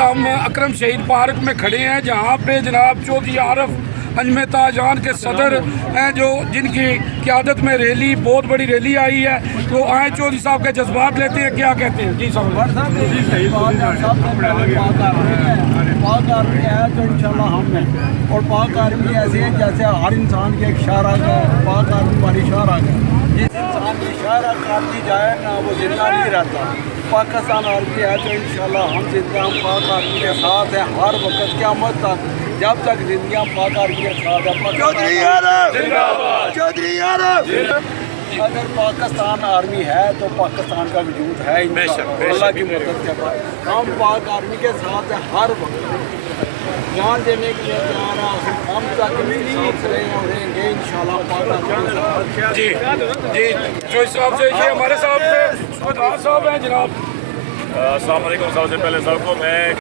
ہم اکرم شہید پارک میں کھڑے ہیں جہاں پہ جناب چودھری عارف انجم تاجان کے صدر ہیں جو جن کی قیادت میں ریلی بہت بڑی ریلی آئی ہے، تو آئیں چودھری صاحب کے جذبات لیتے ہیں، کیا کہتے ہیں؟ جی صاحب پاک آرمی ہے تو انشاءاللہ ہم ہیں، اور پاک آرمی ایسے ہے جیسے ہر انسان کے ایک شاعرہ کا پاک آرمی ہماری شاعرہ کا، جس انسان کی شاعرہ کاٹ دی جائے نا وہ زندہ نہیں رہتا۔ پاکستان آرمی ہے تو انشاءاللہ ہم زندہ ہم پاک آرمی کے ساتھ ہیں ہر وقت قیامت تک، جب تک زندگی ہم پاک آرمی کے ساتھ ہیں۔ چودھری عارف چودھری عارف اگر پاکستان آرمی ہے تو پاکستان کا وجود ہے اللہ کی مدد کے بعد ہم پاک آرمی کے ساتھ ہیں ہر وقت، جان دینے کے لیے تیار ہیں، ہم تک ساتھ رہے ہیں اور رہیں گے انشاءاللہ پاک آرمی کے ساتھ۔ جی جی چودھری صاحب سے یہ ہمارے صاحب صاحب ہیں جناب۔ السلام علیکم۔ سب سے پہلے سب کو میں